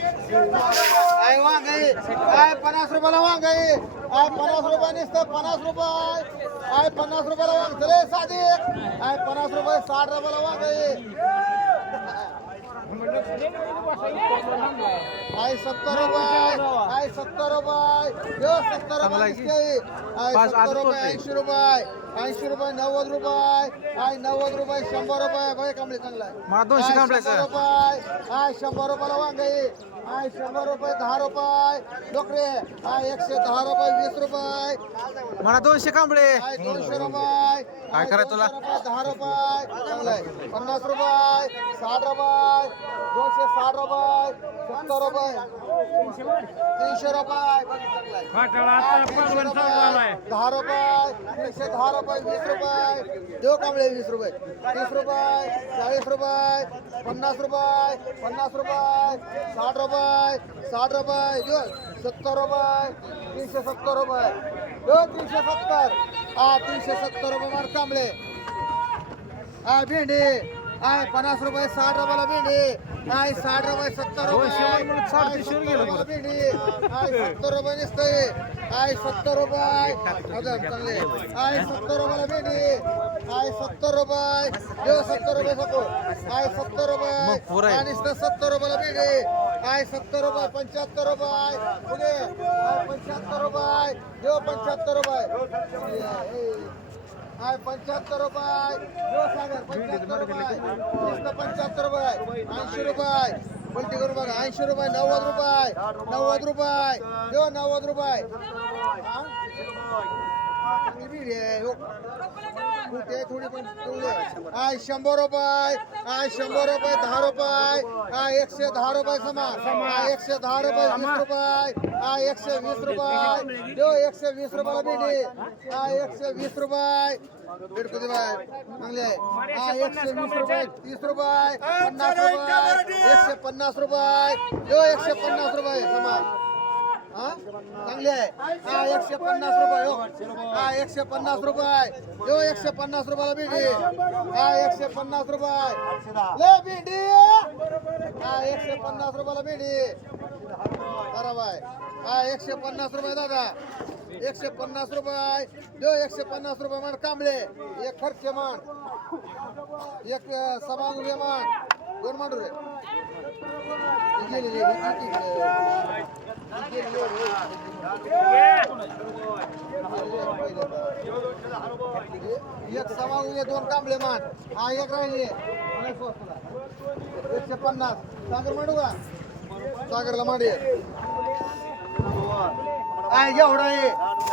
काय वांग आहे? काय पन्नास रुपयाला वांग आहे? काय पन्नास रुपये नुसतं? पन्नास रुपये. काय पन्नास रुपयाला वांग? चले साधे. काय पन्नास रुपये? साठ रुपयाला वांग आहे. काय सत्तर रुपये? काय सत्तर रुपये? सत्तर रुपये काय सत्तर रुपये? ऐंशी रुपये. ऐंशी रुपये नव्वद रुपये काय नव्वद रुपये शंभर रुपये बघा कमळे चांगला मला दोनशे कांबळे, शंभर सर. रुपये काय शंभर रुपयाला वांग. आहे काय शंभर रुपये दहा रुपये. लोकरे काय एकशे दहा रुपये वीस रुपये. मला दोनशे कांबळे काय दोनशे रुपये. काय करायचं तुला? दहा रुपये चांगलं आहे. पन्नास रुपये साठ रुपये दोनशे साठ रुपये सत्तर रुपये तीनशे रुपये. दहा रुपये तीनशे दहा रुपये वीस रुपये. देऊ कांबळे वीस रुपये. तीस रुपये चाळीस रुपये पन्नास रुपये पन्नास रुपये साठ रुपये साठ रुपये. देऊ सत्तर रुपये तीनशे सत्तर रुपये. तीनशे सत्तर. हा तीनशे सत्तर रुपये मार कांबळे हा भेंडी. हाय पन्नास रुपये साठ रुपयाला भेंडी. हाय साठ रुपये सत्तर रुपये. भेंडी. हाय सत्तर रुपये नुसते हाय सत्तर रुपये. चांगले. हाय सत्तर रुपयाला भेंडी. हाय सत्तर रुपये. देव सत्तर रुपये सको हाय सत्तर रुपये. नुसतं सत्तर रुपयाला भेंडी. हाय सत्तर रुपये पंच्याहत्तर रुपये पुढे पंच्याहत्तर रुपये देव पंच्याहत्तर रुपये. हाय पंच्याहत्तर रुपये देव सागर पंच्याहत्तर रुपये पंच्याहत्तर रुपये ऐंशी रुपये पलटी करू बघा ऐंशी रुपये नव्वद रुपये नव्वद रुपये देव नव्वद रुपये हा? बीड आहे. हो. कुठे आहे? थोडी पण तेवढी आहे. हाय शंभर रुपये हाय शंभर रुपये दहा रुपये हाय एकशे दहा रुपये समान हाय एकशे दहा रुपये वीस रुपये हाय एकशे वीस रुपये देव एकशे वीस रुपयाला भेटी हाय एकशे वीस रुपये भेट कधी बाय चांगले आहे हाय एकशे वीस रुपये तीस रुपये पन्नास रुपये एकशे पन्नास रुपये देव एकशे पन्नास रुपये समान हा चांगले आहे. हा एकशे पन्नास रुपये हो. हा एकशे पन्नास रुपये. हो एकशे पन्नास रुपयाला भेंडी. हा एकशे पन्नास रुपये. ले भेंडी. हा एकशे पन्नास रुपयाला भेंडी. बरोबर हा एकशे पन्नास रुपये दादा. एकशे पन्नास रुपये. देऊ एकशे पन्नास रुपये म्हण कांबळे. एक खर्चे म्हण. एक समान म्हण. मान दोन एक सवा उद्या दोन कांबळे मान हा एक राहिले. एकशे पन्नास. सागर मांडू का? सागरला मांडी आय एवढा आहे.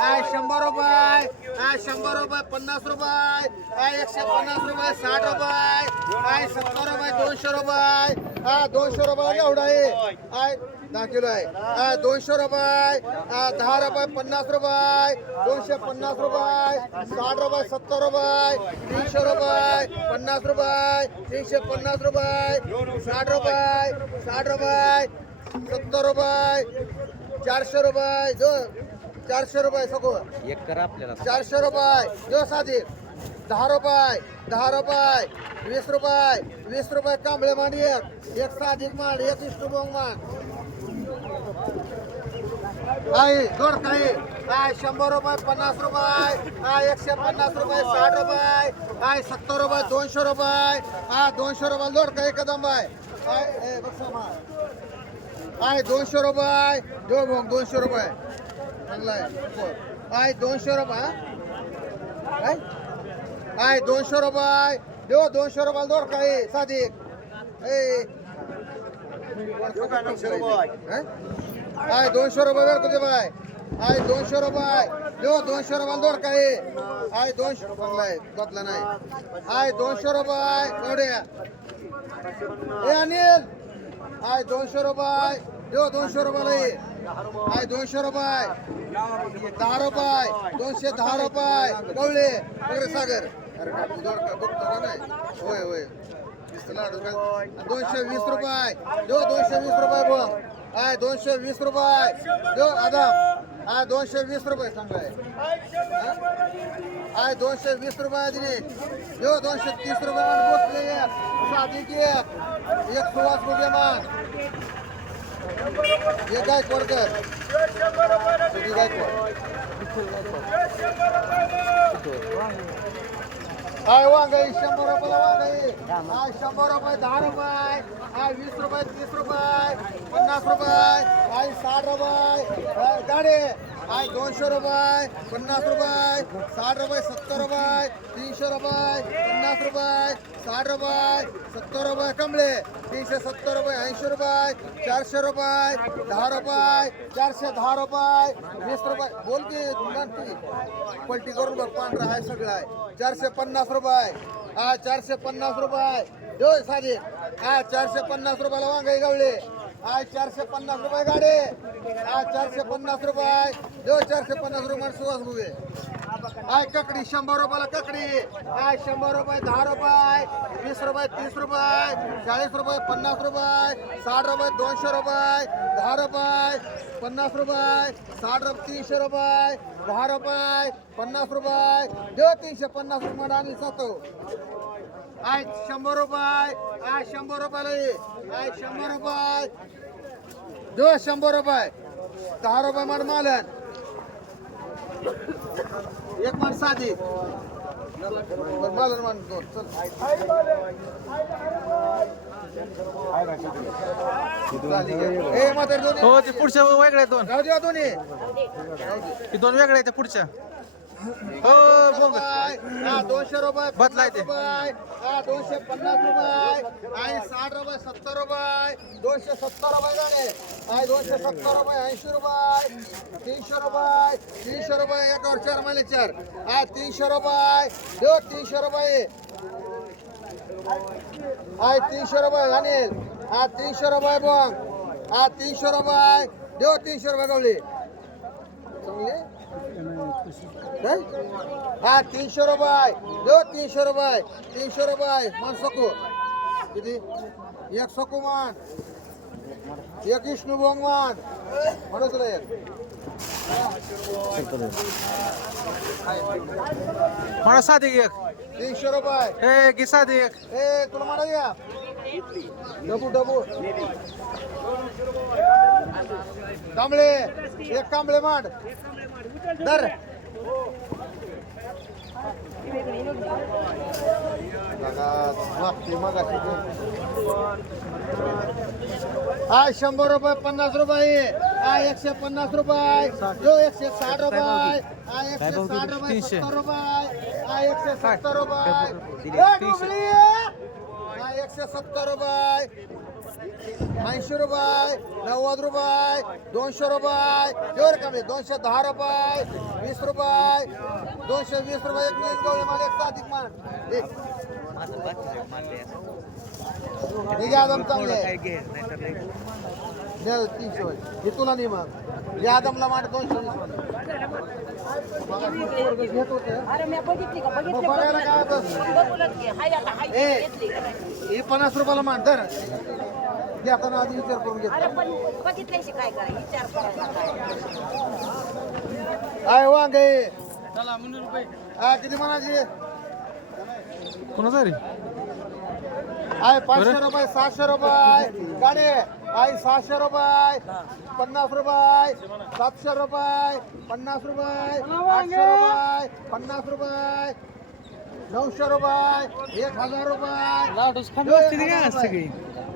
आय शंभर रुपये. आय शंभर रुपये पन्नास रुपये. आय एकशे पन्नास रुपये साठ रुपये. आय सत्तर रुपये दोनशे रुपये. हा दोनशे रुपये एवढा आहे. आय दहा किलो आहे. आय दोनशे रुपये. दहा रुपये पन्नास रुपये. दोनशे पन्नास रुपये. साठ रुपये सत्तर रुपये. तीनशे रुपये पन्नास रुपये. तीनशे पन्नास रुपये. साठ रुपये साठ रुपये. सत्तर रुपये. चारशे रुपये जो चारशे रुपये सको एक करा आपल्याला. चारशे रुपये जो साधी. दहा रुपये दहा रुपये वीस रुपये वीस रुपये कांबळे मांडी एक एक साधिक मांड एक इष्टुबोंग मांड. आहे जोड काही काय शंभर रुपये पन्नास रुपये. काय एकशे पन्नास रुपये साठ रुपये. काय सत्तर रुपये दोनशे रुपये. हा दोनशे रुपये जोड काही कदम आहे काय बघ काय दोनशे रुपये. देऊ मग दोनशे रुपये. चांगला आहे. काय दोनशे रुपये हा? काय काय दोनशे रुपये. देऊ दोनशे रुपये. जोड काही साधी हा? हाय दोनशे रुपये वेळ कुठे बाय? हाय दोनशे रुपये. देऊ दोनशे रुपये. दोड काय हाय दोनशे आहे. बदला नाही. हाय दोनशे रुपये. एवढे. ए अनिल. आय दोनशे रुपये. देऊ दोनशे रुपयाला ये. दोनशे रुपये. दहा रुपये. दोनशे दहा रुपये. कवळे. वगैरे सागर. अरे का का बघतो नाही होय होय. दोनशे वीस रुपये. देऊ दोनशे वीस रुपये बघ आय दोनशे वीस रुपये. देऊ आदा आय दोनशे वीस रुपये सांगाय हाय दोनशे वीस रुपये दिले. देऊ दोनशे तीस रुपये बसले साधी की एक एक सुवास बुगेमान एक गायकवाडकर सुधी गायकवाड. काय वांगाई शंभर रुपयाला वांगाई. हाय शंभर रुपये दहा रुपये. हाय वीस रुपये तीस रुपये. पन्नास रुपये. हाय साठ रुपये. हाय गाडी. दोनशे रुपये पन्नास रुपये साठ रुपये सत्तर रुपये तीनशे रुपये पन्नास रुपये साठ रुपये सत्तर रुपये कमळे तीनशे सत्तर रुपये ऐंशी रुपये चारशे रुपये दहा रुपये चारशे दहा रुपये वीस रुपये. बोल की म्हणती पलटी करून बघ पांढरा आहे सगळं आहे. चारशे पन्नास रुपये. हा चारशे पन्नास रुपये. देऊ हा चारशे पन्नास रुपयाला वांगाई गवळे आज चारशे पन्नास रुपये गाडी. आज चारशे पन्नास रुपये. देव चारशे पन्नास रुपये सुहास रुपये आय ककडी शंभर रुपयाला ककडी. आय शंभर रुपये दहा रुपये वीस रुपये तीस रुपये चाळीस रुपये पन्नास रुपये साठ रुपये दोनशे रुपये दहा रुपये पन्नास रुपये साठ रुपये तीनशे रुपये दहा रुपये पन्नास रुपये. देव तीनशे पन्नास रुपये आणि जातो. आय शंभर रुपये आय शंभर रुपयाला ये. आय शंभर रुपये. देऊ शंभर रुपये. दहा रुपये मान मालन एक मान साधी. मालन मान दोन. चल. काय? म्हातारे हो ते पुढच्या वेगळ्या आहेत दोन. राहू द्या दोन्ही. दे. ते दोन वेगळ्या आहेत त्या पुढच्या. हो हा, दोनशे रुपये बदलाय ते. हा, दोनशे पन्नास रुपये आणि साठ रुपये सत्तर रुपये दोनशे सत्तर रुपये झाले. आहे दोनशे सत्तर रुपये ऐंशी रुपये तीनशे रुपये तीनशे रुपये एकावर चार महिने चार. हा तीनशे रुपये देऊ तीनशे रुपये. हाय तीनशे रुपये अनिल. हा तीनशे रुपये बघ हा तीनशे रुपये देऊ तीनशे रुपये गवली चांगली? हा तीनशे रुपये. देऊ तीनशे रुपये. तीनशे रुपये. मान सकू? किती? एक सकू मान. एक विष्णू भोंग मान. म्हणू तुला एक. मला साधी एक तीनशे रुपये. ए घे साधी एक. ए तुला म्हणा या डबू डबू. कांबळे एक कांबळे मांड. दर हाय शंभर रुपये पन्नास रुपये. हाय एकशे पन्नास रुपये. जो एकशे साठ रुपये. हाय एकशे साठ रुपये. सत्तर रुपये. हाय एकशे सत्तर रुपये! हाय एकशे सत्तर रुपये. ऐंशी रुपये नव्वद रुपये दोनशे रुपये. जोर कमी दोनशे दहा रुपये वीस रुपये. दोनशे वीस रुपये एक मिनिट गवळी मला एक अधिक मान एक. हे घ्या आदम चांगले. द्या तीनशे होय. हे तुला नाही मग. या आदमला दोनशे वीस पोरगं घेत होतं. अरे मी बघितली का? मग बघायला काय बघूनच घे. हाय आता हाय ए. घेतली. हे पन्नास रुपयाला मान धर. घेताना आधी विचार करून घेतो. अरे पण बघितल्याशी काय करा विचार करायचा. काय काय वांगे. हा किती म्हणायची? कोणाचा रे? आहे पाचशे रुपये सहाशे रुपये. गाडी आहे. सहाशे रुपये. पन्नास रुपये. सातशे रुपये. पन्नास रुपये. आठशे रुपये. पन्नास रुपये. नऊशे रुपये. एक हजार रुपये. एक हजार रुपये.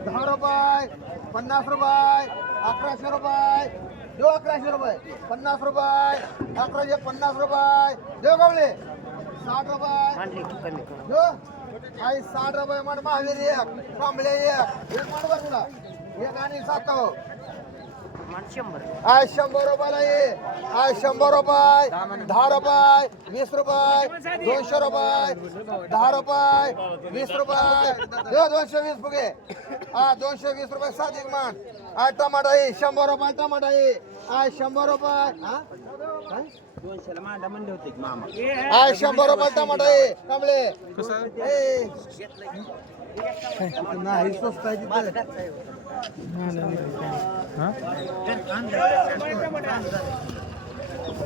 दहा रुपये. पन्नास रुपये. अकराशे रुपये. देऊ अकराशे रुपये. पन्नास रुपये. अकराशे पन्नास रुपये. देऊ गावले. साठ रुपये. देऊ आई साठ रुपये माड महावीर एक कांबळे एक. एक माड बरं तुला एक आणि सात आय शंभर रुपयाला ये आय शंभर रुपये. दहा रुपये वीस रुपये दोनशे रुपये. दहा रुपये वीस रुपये. दोनशे वीस फुगे. हा दोनशे वीस रुपये साधिक मान. आय टमाटा ये शंभर रुपये टमाटा ये आय शंभर रुपये. आय शंभर रुपये टमाटा ये कमळे कसं? ए. नाही स्वस्त आहे तिथे. हा?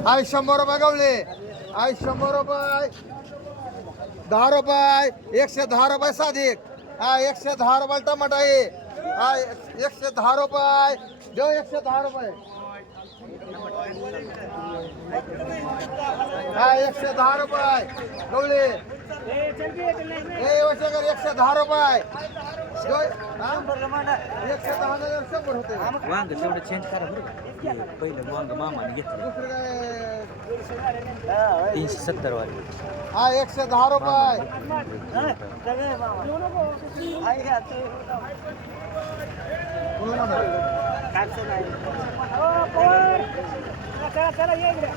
आय शंभर रुपये गवले. आय शंभर रुपये. दहा रुपये. एकशे दहा रुपये साधिक हा एकशे दहा रुपये टमाटा आहे. हा एक- एकशे दहा रुपये. देऊ एकशे दहा रुपये. हा एकशे दहा रुपये. गवळे. ए वर्षाकर एकशे दहा रुपये. हा? एकशे दहा हजार शंभर होते. वांग तेवढं चेंज करा बरं पहिलं वांग मामाने घेतलं. काय? तीनशे सत्तर वाले. हा एकशे दहा रुपये. चला ये इकडे.